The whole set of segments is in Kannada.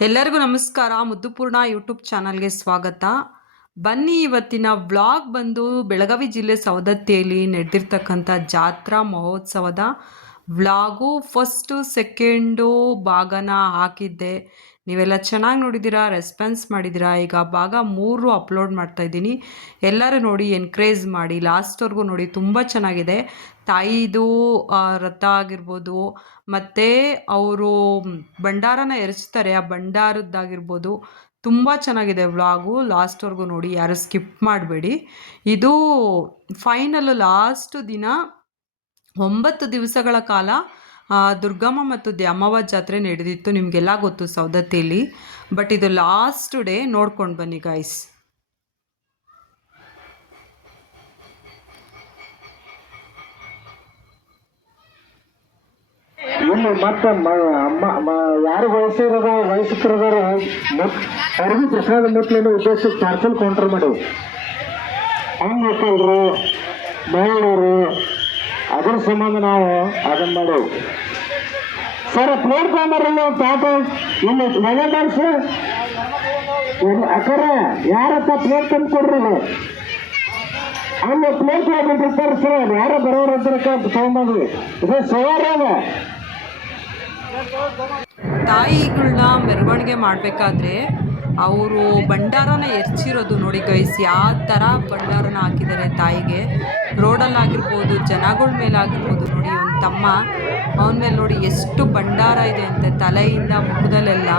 ಎಲ್ಲರಿಗೂ ನಮಸ್ಕಾರ. ಮುದ್ದುಪೂರ್ಣ ಯೂಟ್ಯೂಬ್ ಚಾನಲ್ಗೆ ಸ್ವಾಗತ. ಬನ್ನಿ, ಇವತ್ತಿನ ವ್ಲಾಗ್ ಬಂದು ಬೆಳಗಾವಿ ಜಿಲ್ಲೆ ಸವದತ್ತಿಯಲ್ಲಿ ನಡೆದಿರ್ತಕ್ಕಂಥ ಜಾತ್ರಾ ಮಹೋತ್ಸವದ ವ್ಲಾಗು ಫಸ್ಟು ಸೆಕೆಂಡು ಭಾಗನ ಹಾಕಿದ್ದೆ. ನೀವೆಲ್ಲ ಚೆನ್ನಾಗಿ ನೋಡಿದ್ದೀರಾ, ರೆಸ್ಪಾನ್ಸ್ ಮಾಡಿದ್ದೀರಾ. ಈಗ ಭಾಗ 3 ಅಪ್ಲೋಡ್ ಮಾಡ್ತಾ ಇದ್ದೀನಿ. ಎಲ್ಲರೂ ನೋಡಿ, ಎನ್ಕರೇಜ್ ಮಾಡಿ, ಲಾಸ್ಟ್ವರೆಗೂ ನೋಡಿ, ತುಂಬ ಚೆನ್ನಾಗಿದೆ. ತಾಯಿದು ರಥ ಆಗಿರ್ಬೋದು, ಮತ್ತು ಅವರು ಭಂಡಾರನ ಎರಚ್ತಾರೆ, ಆ ಭಂಡಾರದ್ದಾಗಿರ್ಬೋದು, ತುಂಬ ಚೆನ್ನಾಗಿದೆ ವ್ಲಾಗು. ಲಾಸ್ಟ್ವರೆಗೂ ನೋಡಿ, ಯಾರು ಸ್ಕಿಪ್ ಮಾಡಬೇಡಿ. ಇದು ಫೈನಲ್ ಲಾಸ್ಟ್ ದಿನ 9 ದಿವಸಗಳ ಕಾಲ ದುರ್ಗಮ್ಮ ಮತ್ತು ದ್ಯಾಮವ್ವ ಜಾತ್ರೆ ನಡೆದಿತ್ತು. ನಿಮಗೆಲ್ಲ ಗೊತ್ತು ಸವದತ್ತಿಯಲ್ಲಿ. ಬಟ್ ಇದು ಲಾಸ್ಟ್ ಡೇ. ನೋಡ್ಕೊಂಡು ಬನ್ನಿ ಗೈಸ್. ಇಲ್ಲಿ ಮತ್ತೆ ಯಾರು ವಯಸ್ಕರದಾರ ಅರ್ವಿ ಪ್ರಸಾದ ಮುಟ್ಲಿನ ಉದ್ದೇಶಕ್ಕೆ ಪಾರ್ಸಲ್ ಕೌಂಟರ್ ಮಾಡಿವು. ಹಂಗೆ ಮಕ್ಕಳ್ರು ಮಹಿಳೆಯರು ಅದ್ರ ಸಂಬಂಧ ನಾವು ಅದನ್ನ ಮಾಡೇವು. ಸರ್ ಪ್ಲೇಟ್ ತಗೊಂಬರಲ್ಲ ಪಾಪ ಇಲ್ಲಿ ಮೆಲೆಂಡರ್ಸ್ ಅಕ್ಕರ ಯಾರಪ್ಪ ಪ್ಲೇಟ್ ತಂದು ಕೊಡ್ರಿ. ಅಲ್ಲಿ ಪ್ಲೇಟ್ ಹೋಗ್ಬಿಟ್ಟಿರ್ತಾರೆ ಸರ್, ಯಾರೋ ಬರೋರು ತಗೊಂಬಂದ್ವಿ. ಇದು ಸವಾರ ತಾಯಿಗಳನ್ನ ಮೆರವಣಿಗೆ ಮಾಡಬೇಕಾದ್ರೆ ಅವರು ಭಂಡಾರನ ಎರಚಿರೋದು ನೋಡಿ ಗೈಸ್. ಯಾವ ಥರ ಭಂಡಾರನ ಹಾಕಿದ್ದಾರೆ ತಾಯಿಗೆ. ರೋಡಲ್ಲಾಗಿರ್ಬೋದು, ಜನಗಳ ಮೇಲಾಗಿರ್ಬೋದು. ನೋಡಿ, ಒಂದು ತಮ್ಮ ಅವನ ಮೇಲೆ ನೋಡಿ ಎಷ್ಟು ಭಂಡಾರ ಇದೆ ಅಂತೆ, ತಲೆಯಿಂದ ಮುಖದಲ್ಲೆಲ್ಲ.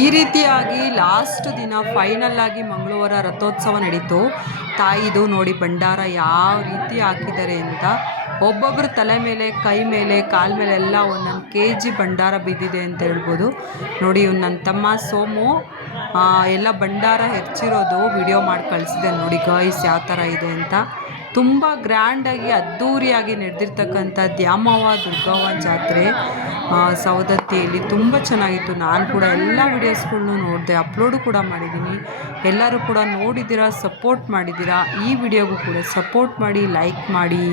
ಈ ರೀತಿಯಾಗಿ ಲಾಸ್ಟ್ ದಿನ ಫೈನಲ್ ಆಗಿ ಮಂಗಳವಾರ ರಥೋತ್ಸವ ನಡೀತು. ತಾಯಿದು ನೋಡಿ ಭಂಡಾರ ಯಾವ ರೀತಿ ಹಾಕಿದ್ದಾರೆ ಅಂತ. ಒಬ್ಬೊಬ್ಬರು ತಲೆ ಮೇಲೆ, ಕೈ ಮೇಲೆ, ಕಾಲ ಮೇಲೆ ಎಲ್ಲ ಒಂದೊಂದು kg ಭಂಡಾರ ಬಿದ್ದಿದೆ ಅಂತ ಹೇಳ್ಬೋದು. ನೋಡಿ, ನನ್ನ ತಮ್ಮ ಸೋಮು ಎಲ್ಲ ಭಂಡಾರ ಹೆಚ್ಚಿರೋದು ವಿಡಿಯೋ ಮಾಡಿ ಕಳಿಸಿದೆ. ನೋಡಿ ಗೈಸ್ ಯಾವ ಥರ ಇದೆ ಅಂತ. ತುಂಬ ಗ್ರ್ಯಾಂಡಾಗಿ ಅದ್ಧೂರಿಯಾಗಿ ನಡೆದಿರ್ತಕ್ಕಂಥ ದ್ಯಾಮವ್ವ ದುರ್ಗವ್ವ ಜಾತ್ರೆ ಸವದತ್ತಿಯಲ್ಲಿ ತುಂಬ ಚೆನ್ನಾಗಿತ್ತು. ನಾನು ಕೂಡ ಎಲ್ಲ ವಿಡಿಯೋಸ್ಗಳ್ನೂ ನೋಡಿದೆ, ಅಪ್ಲೋಡು ಕೂಡ ಮಾಡಿದ್ದೀನಿ. ಎಲ್ಲರೂ ಕೂಡ ನೋಡಿದ್ದೀರಾ, ಸಪೋರ್ಟ್ ಮಾಡಿದ್ದೀರಾ. ಈ ವಿಡಿಯೋಗೂ ಕೂಡ ಸಪೋರ್ಟ್ ಮಾಡಿ, ಲೈಕ್ ಮಾಡಿ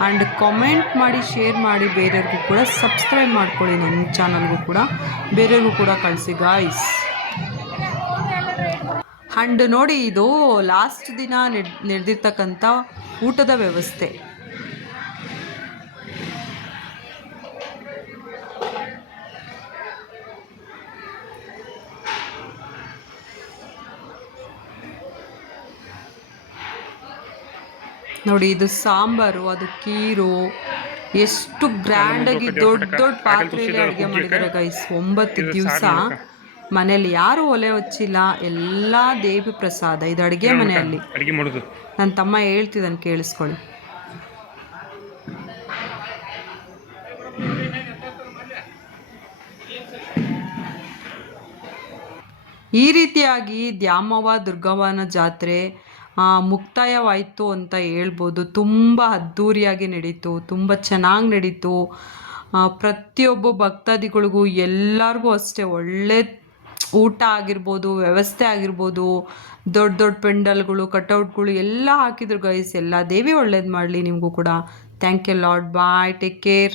ಆ್ಯಂಡ್ ಕಾಮೆಂಟ್ ಮಾಡಿ, ಶೇರ್ ಮಾಡಿ. ಬೇರೆಯವ್ರಿಗೂ ಕೂಡ ಸಬ್ಸ್ಕ್ರೈಬ್ ಮಾಡ್ಕೊಳ್ಳಿ. ನನ್ನ ಚಾನಲ್ಗೂ ಕೂಡ ಬೇರೆಯವ್ರಿಗೂ ಕೂಡ ಕಳಿಸಿ ಗಾಯ್ಸ್. ಆ್ಯಂಡ್ ನೋಡಿ, ಇದು ಲಾಸ್ಟ್ ದಿನ ನಡೆದಿರ್ತಕ್ಕಂಥ ಊಟದ ವ್ಯವಸ್ಥೆ. ನೋಡಿ, ಇದು ಸಾಂಬಾರು, ಅದು ಕೀರು, ಎಷ್ಟು ಗ್ರ್ಯಾಂಡಾಗಿ ದೊಡ್ಡ ದೊಡ್ಡ ಪಾತ್ರೆಯಲ್ಲಿ ಅಡುಗೆ ಮಾಡಿದ್ದಾರೆ ಗೈಸ್. 9 ದಿವಸ ಮನೇಲಿ ಯಾರು ಒಲೆ ಹಚ್ಚಿಲ್ಲ, ಎಲ್ಲ ದೇವಿ ಪ್ರಸಾದ. ಇದು ಅಡುಗೆ ಮನೆಯಲ್ಲಿ ನನ್ನ ತಮ್ಮ ಹೇಳ್ತಿದ್ದಾನೆ, ಕೇಳಿಸ್ಕೊಳ್ಳಿ. ಈ ರೀತಿಯಾಗಿ ದ್ಯಾಮವ್ವ ದುರ್ಗವ್ವನ ಜಾತ್ರೆ ಮುಕ್ತಾಯವಾಯಿತು ಅಂತ ಹೇಳ್ಬೋದು. ತುಂಬ ಅದ್ಧೂರಿಯಾಗಿ ನಡೀತು, ತುಂಬ ಚೆನ್ನಾಗಿ ನಡೀತು. ಪ್ರತಿಯೊಬ್ಬ ಭಕ್ತಾದಿಗಳಿಗೂ ಎಲ್ಲರಿಗೂ ಅಷ್ಟೇ ಒಳ್ಳೆ ಊಟ ಆಗಿರ್ಬೋದು, ವ್ಯವಸ್ಥೆ ಆಗಿರ್ಬೋದು, ದೊಡ್ಡ ದೊಡ್ಡ ಪೆಂಡಲ್ಗಳು, ಕಟೌಟ್ಗಳು ಎಲ್ಲ ಹಾಕಿದ್ರು ಗೈಸ್. ಎಲ್ಲ ದೇವಿ ಒಳ್ಳೇದು ಮಾಡಲಿ ನಿಮಗೂ ಕೂಡ. Thank you Lord bye take care.